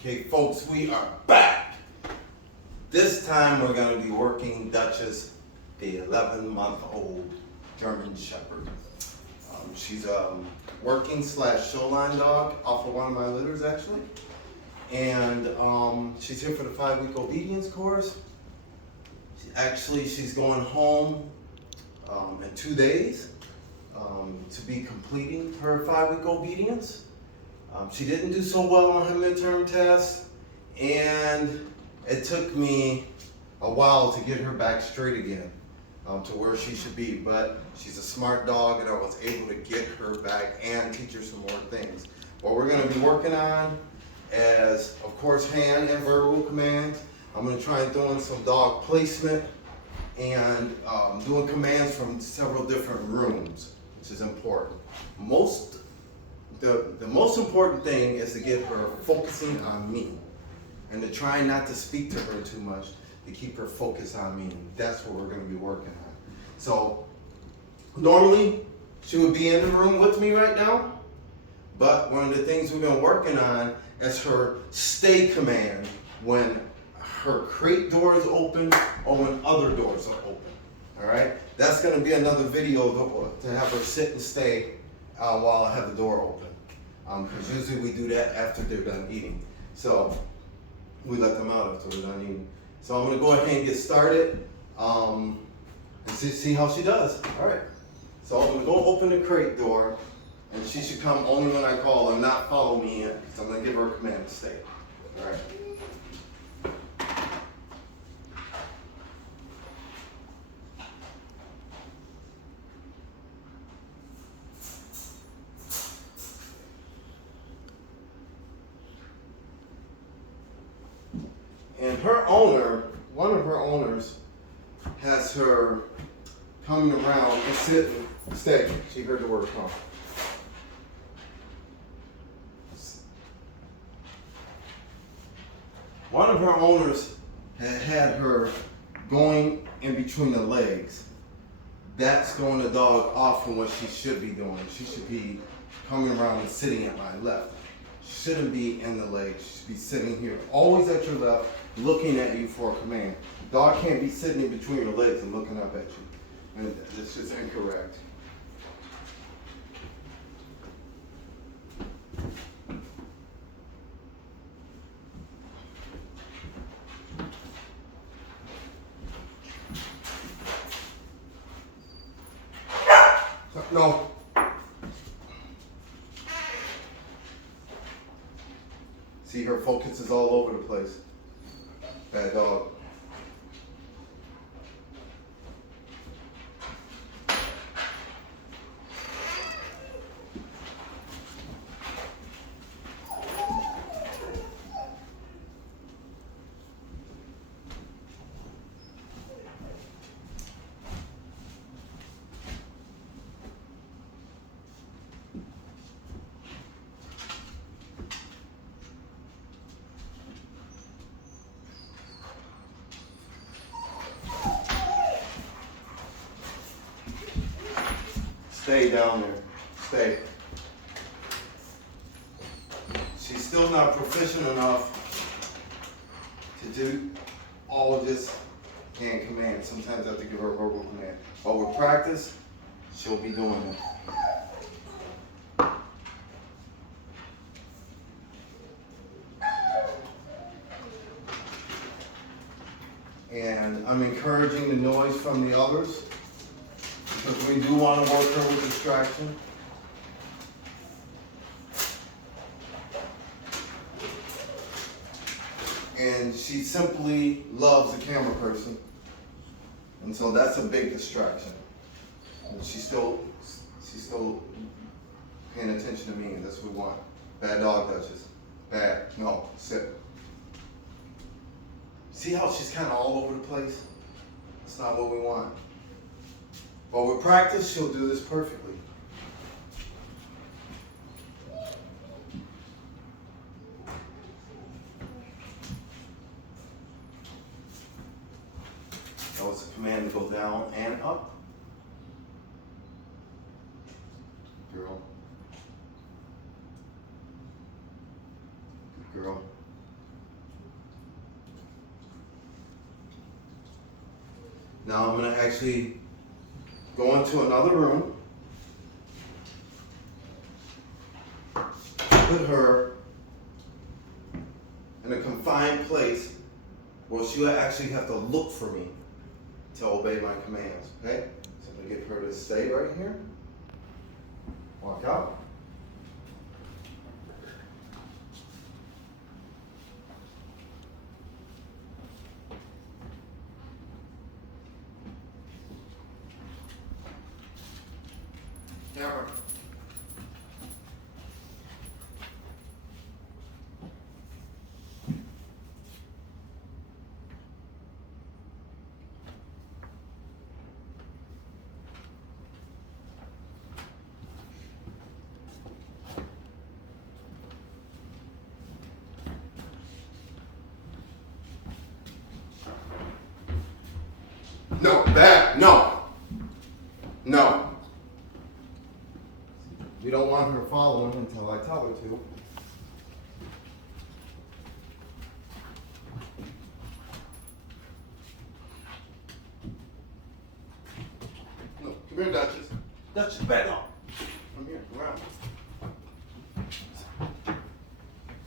Okay, folks, we are back. This time we're going to be working Duchess, the 11-month-old German Shepherd. She's a working / showline dog off of one of my litters, actually. And she's here for the 5-week obedience course. She's going home in 2 days to be completing her 5-week obedience. She didn't do so well on her midterm test, and it took me a while to get her back straight again to where she should be. But she's a smart dog, and I was able to get her back and teach her some more things. What we're going to be working on is, of course, hand and verbal commands. I'm going to try and throw in some dog placement and doing commands from several different rooms, which is important. The most important thing is to get her focusing on me and to try not to speak to her too much, to keep her focused on me. And that's what we're going to be working on. So normally she would be in the room with me right now, but one of the things we've been working on is her stay command when her crate door is open or when other doors are open. All right, that's going to be another video to have her sit and stay while I have the door open. Because usually we do that after they're done eating. So we let them out after we're done eating. So I'm going to go ahead and get started and see how she does. All right. So I'm going to go open the crate door, and she should come only when I call her, not follow me in, because I'm going to give her a command to stay. All right. And her owner, one of her owners, has her coming around and sitting, stay. She heard the word come. One of her owners had her going in between the legs. That's throwing the dog off from what she should be doing. She should be coming around and sitting at my left. She shouldn't be in the legs. She should be sitting here, always at your left, looking at you for a command. The dog can't be sitting in between your legs and looking up at you. And this is incorrect. No. See, her focus is all over the place. Bad dog. Stay down there. Stay. She's still not proficient enough to do all of this hand command. Sometimes I have to give her a verbal command. But with practice, she'll be doing it. And I'm encouraging the noise from the others, because we do want to work her with distraction. And she simply loves a camera person. And so that's a big distraction. And she's still paying attention to me, and that's what we want. Bad dog, Duchess. Bad. No, sit. See how she's kind of all over the place? That's not what we want. But with practice, she'll do this perfectly. That was a command to go down and up. Girl. Good girl. Now I'm gonna actually go into another room, put her in a confined place where she'll actually have to look for me to obey my commands, okay? So I'm gonna get her to stay right here. Walk out. Never. No, back, no. No. We don't want her following until I tell her to. No, come here, Duchess. Duchess, back off. Come here, come around.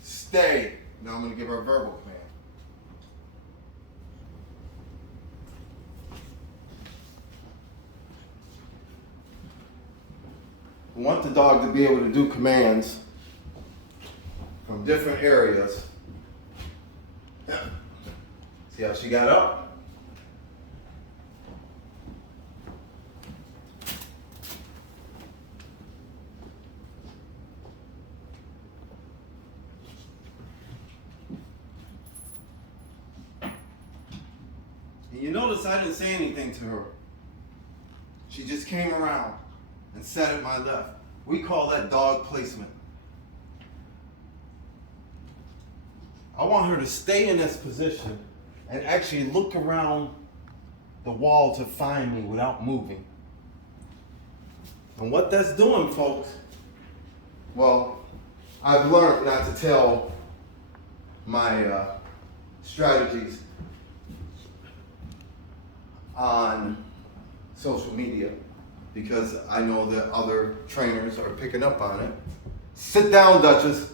Stay. Now I'm gonna give her a verbal command. We want the dog to be able to do commands from different areas. See how she got up? And you notice I didn't say anything to her. She just came around and sat at my left. We call that dog placement. I want her to stay in this position and actually look around the wall to find me without moving. And what that's doing, folks, well, I've learned not to tell my strategies on social media, because I know that other trainers are picking up on it. Sit down, Duchess.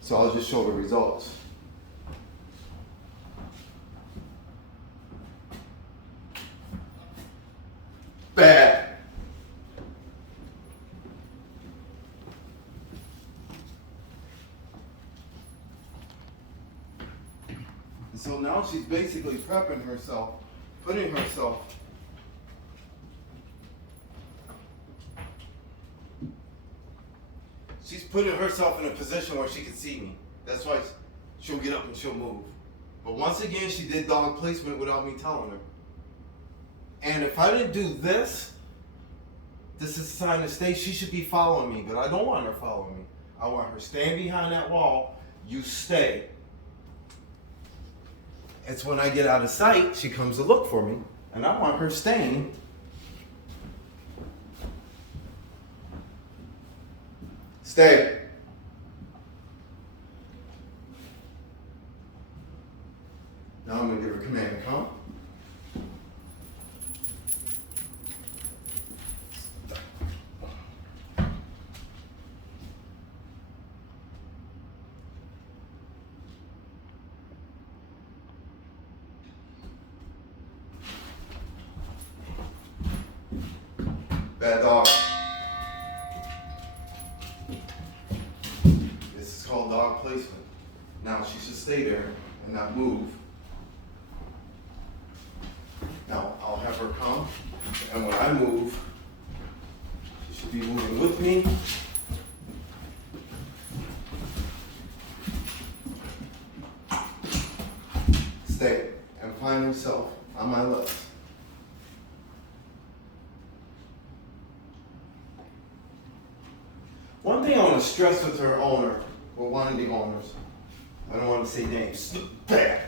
So I'll just show the results. Bad. And so now she's basically prepping herself, putting herself in a position where she can see me. That's why she'll get up and she'll move. But once again, she did dog placement without me telling her. And if I didn't do this, this is a sign to stay. She should be following me, but I don't want her following me. I want her stand behind that wall. You stay. It's when I get out of sight, she comes to look for me, and I want her staying. Stay. Now I'm going to give her a command, come. Bad dog. This is called dog placement. Now she should stay there and not move. Now I'll have her come, and when I move, she should be moving with me. Stay and find herself on my left. One thing I want to stress with her owner, or one of the owners, I don't want to say names, I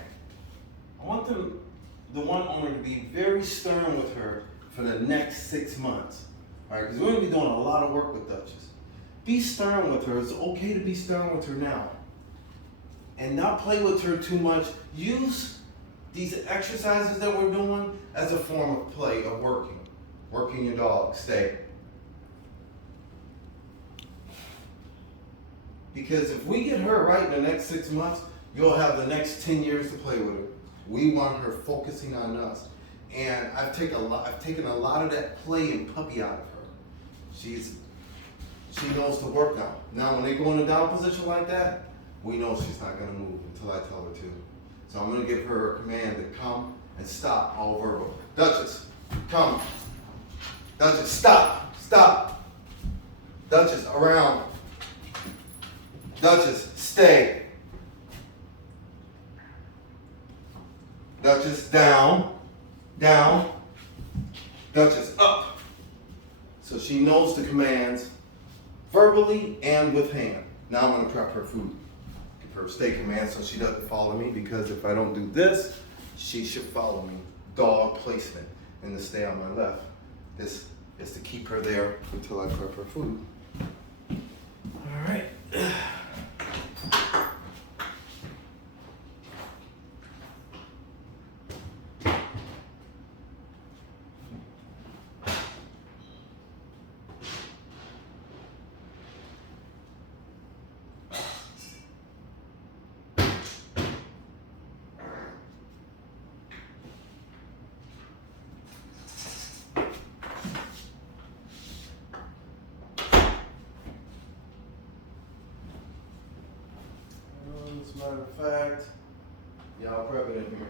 want the one owner to be very stern with her for the next 6 months. All right, because we're going to be doing a lot of work with Duchess. Be stern with her. It's okay to be stern with her now. and not play with her too much. Use these exercises that we're doing as a form of play, of working your dog. Stay. Because if we get her right in the next 6 months, you'll have the next 10 years to play with her. We want her focusing on us. And I've taken a lot of that play and puppy out of her. She knows to work now. Now when they go in a down position like that, we know she's not gonna move until I tell her to. So I'm gonna give her a command to come and stop, all verbal. Duchess, come. Duchess, stop, stop. Duchess, around. Duchess, stay. Duchess, down, down. Duchess, up. So she knows the commands verbally and with hand. Now I'm gonna prep her food. Give her a stay command so she doesn't follow me, because if I don't do this, she should follow me. Dog placement, and to stay on my left. This is to keep her there until I prep her food. All right. As a matter of fact, y'all prep it in here.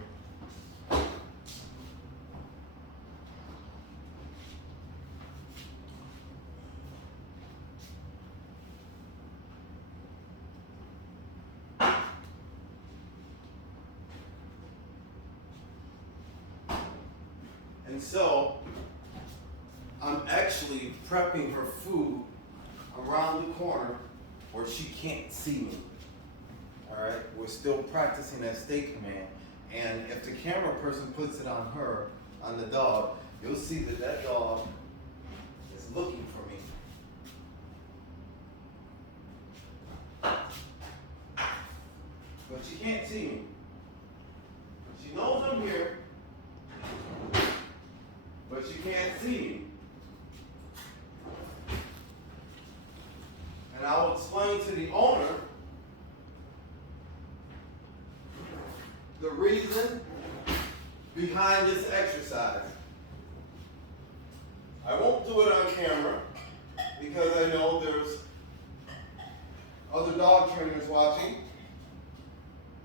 And so, I'm actually prepping her food around the corner where she can't see me. All right, we're still practicing that stay command. And if the camera person puts it on her, on the dog, you'll see that that dog is looking for me. But she can't see me. She knows I'm here, but she can't see me. And I'll explain to the owner the reason behind this exercise. I won't do it on camera because I know there's other dog trainers watching.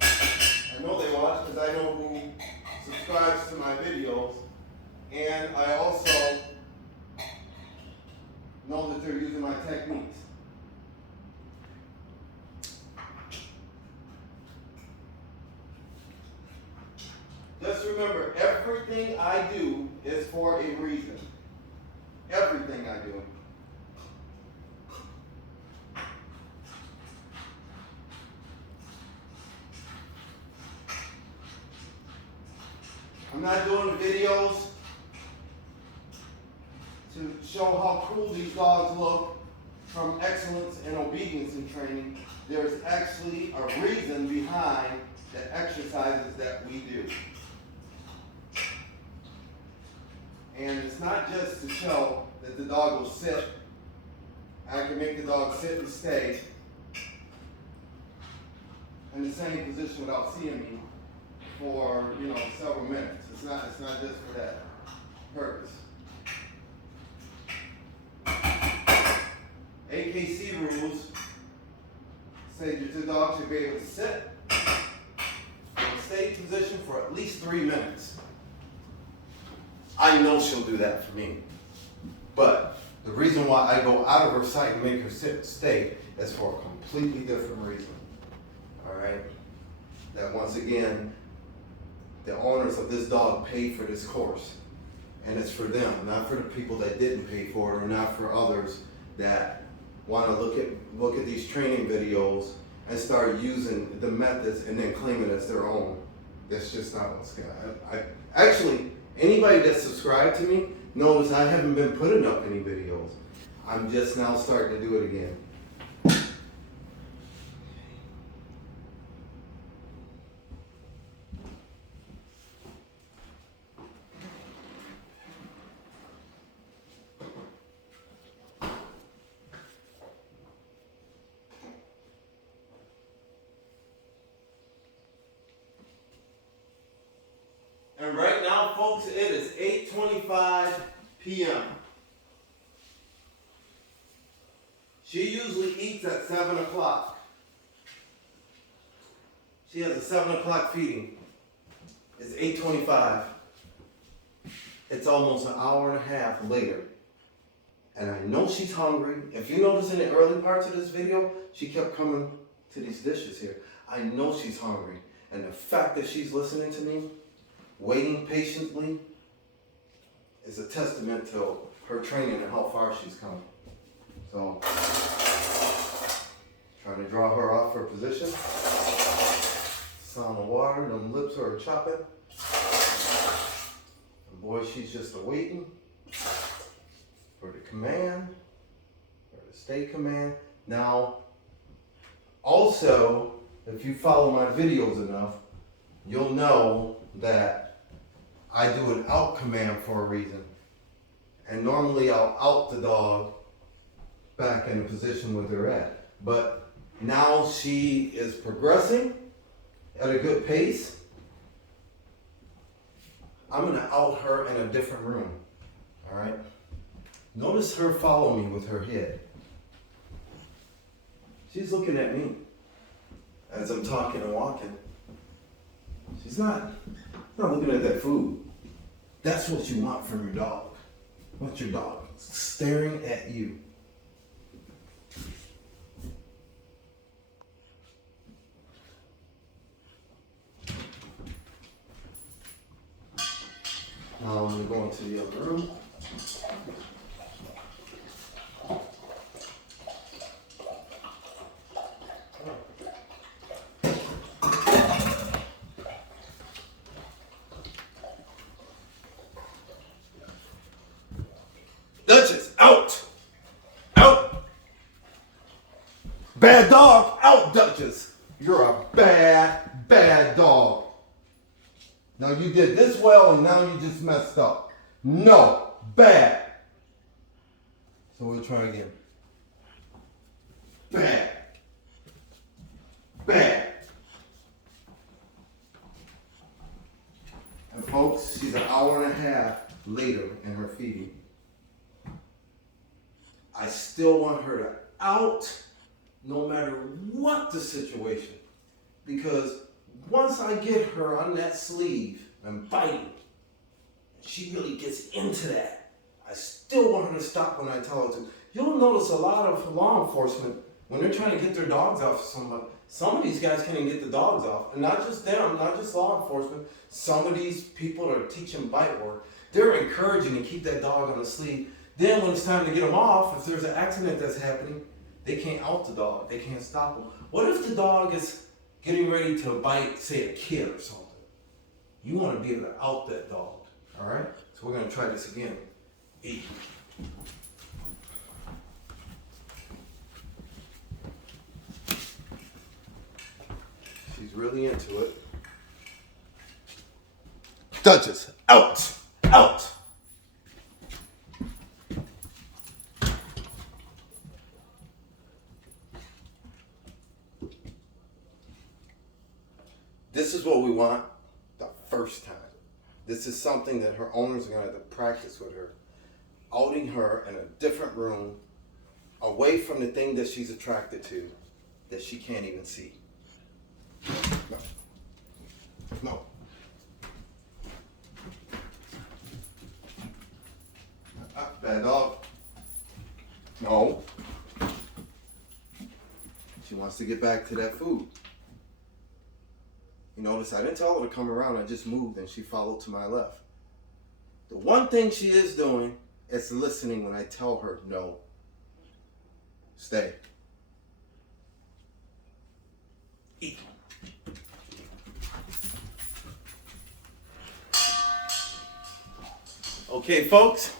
I know they watch because I know who subscribes to my videos, and I also know that they're using my techniques. Just remember, everything I do is for a reason. Everything I do. I'm not doing videos to show how cool these dogs look from excellence and obedience in training. There's actually a reason behind the exercises that we do. And it's not just to show that the dog will sit. I can make the dog sit and stay in the same position without seeing me for, several minutes. It's not just for that purpose. AKC rules say that the dog should be able to sit and stay in position for at least 3 minutes. I know she'll do that for me. But the reason why I go out of her sight and make her sit and stay is for a completely different reason. All right? That once again, the owners of this dog paid for this course. And it's for them, not for the people that didn't pay for it, or not for others that want to look at these training videos and start using the methods and then claim it as their own. That's just not what's going on. Actually, anybody that subscribed to me knows I haven't been putting up any videos. I'm just now starting to do it again. folks, it is 8:25 p.m. She usually eats at 7 o'clock. She has a 7 o'clock feeding. It's 8:25. It's almost an hour and a half later. And I know she's hungry. If you notice in the early parts of this video, she kept coming to these dishes here. I know she's hungry. And the fact that she's listening to me, waiting patiently, is a testament to her training and how far she's come. So, trying to draw her off her position. Sound of water, them lips are chopping. And boy, she's just awaiting for the command, or the stay command. Now, also, if you follow my videos enough, you'll know that I do an out command for a reason. And normally I'll out the dog back in the position where they're at. But now she is progressing at a good pace. I'm gonna out her in a different room, all right? Notice her follow me with her head. She's looking at me as I'm talking and walking. She's not looking at that food. That's what you want from your dog. Want your dog staring at you. Now I'm going to go into the other room. Duchess, out! Out! Bad dog, out, Duchess! You're a bad, bad dog. Now you did this well and now you just messed up. No, bad. So we'll try again. Bad. Bad. And folks, she's an hour and a half later in her feeding. I still want her to out no matter what the situation. Because once I get her on that sleeve and biting, she really gets into that. I still want her to stop when I tell her to. You'll notice a lot of law enforcement, when they're trying to get their dogs off somebody, some of these guys can't even get the dogs off. And not just them, not just law enforcement, some of these people that are teaching bite work, they're encouraging to keep that dog on the sleeve. Then when it's time to get them off, if there's an accident that's happening, they can't out the dog. They can't stop them. What if the dog is getting ready to bite, say, a kid or something? You want to be able to out that dog, all right? So we're going to try this again. Eat. She's really into it. Duchess, out, out. This is what we want the first time. This is something that her owners are going to have to practice with her. Outing her in a different room, away from the thing that she's attracted to, that she can't even see. No. No. Bad dog. No. She wants to get back to that food. You notice I didn't tell her to come around, I just moved and she followed to my left. The one thing she is doing is listening when I tell her no. Stay. Eat. Okay, folks.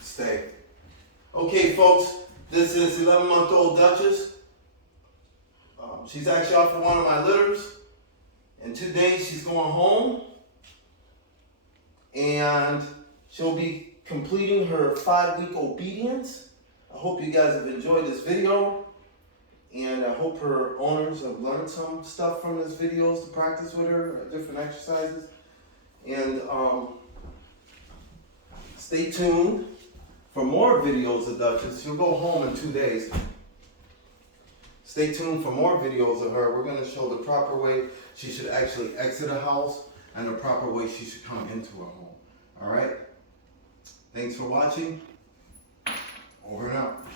Stay. Okay, folks, this is 11-month-old Duchess. She's actually off for one of my litters. In 2 days, she's going home. and she'll be completing her 5-week obedience. I hope you guys have enjoyed this video, and I hope her owners have learned some stuff from this videos to practice with her, different exercises. And stay tuned for more videos of Duchess. She'll go home in 2 days. Stay tuned for more videos of her. We're going to show the proper way she should actually exit a house and the proper way she should come into a home. All right? Thanks for watching. Over and out.